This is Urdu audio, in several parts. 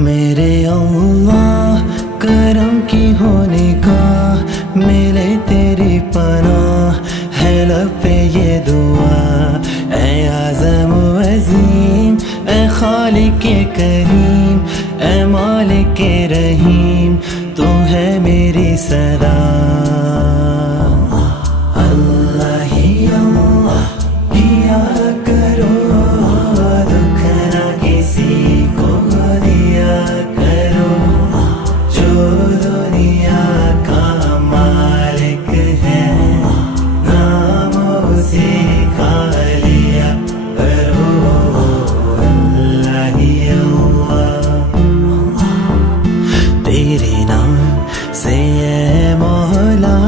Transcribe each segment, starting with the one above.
میرے اللہ کرم کی ہونے کا ملے تیری پناہ ہے لب پہ یہ دعا، اے اعظم و عظیم، اے خالق کریم، اے مالک رحیم، تو ہے میری صدا۔ اللہ ہی اللہ کیا کرو، دکھ نہ کسی کو دیا کرو، جو دنیا کا مالک ہے نام اسے کھا لیا کرو۔ اللہ ہی اللہ، تیرے نام سے اے مولا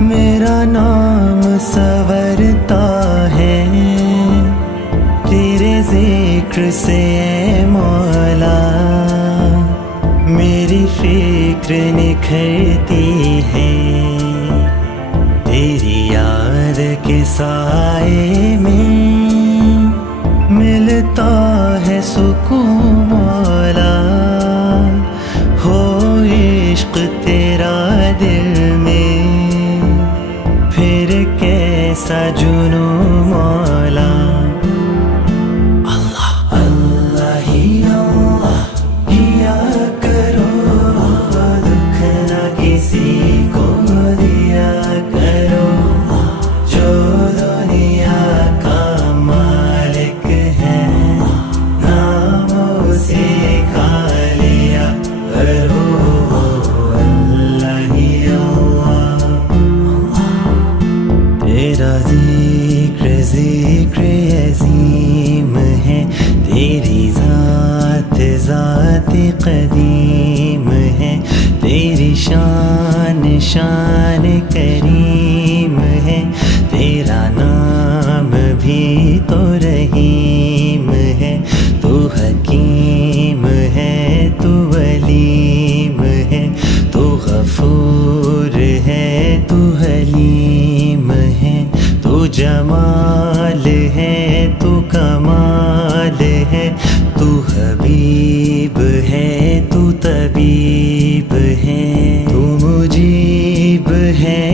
میرا نام سنورتا ہے، تیرے ذکر سے اے مولا میری فکر نکھرتی ہے، تیری یاد کے سائے میں ملتا ہے سکون مولا، ہو عشق تیرا دل میں پھر کیسا جنون مولا۔ اللہ اللہ ہی اللہ کیا کرو، دکھ نہ کسی کو دیا کرو، جو دنیا کا مالک ہے نام اسے کھا لیا کرو۔ اللہ ہی اللہ، تیرا ذکر ذکر عظیم ہے، تیری ذات ذات قدیم ہے، تیری شان شان کریم ہے، تیرا نام بھی تو رحیم ہے، تو حکیم ہے، تو علیم ہے، تو غفور ہے، تو حلیم ہے، تو جمال ہے، تو کمال ہے، تو حبیب ہے، تو طبیب ہے، تو مجیب ہے،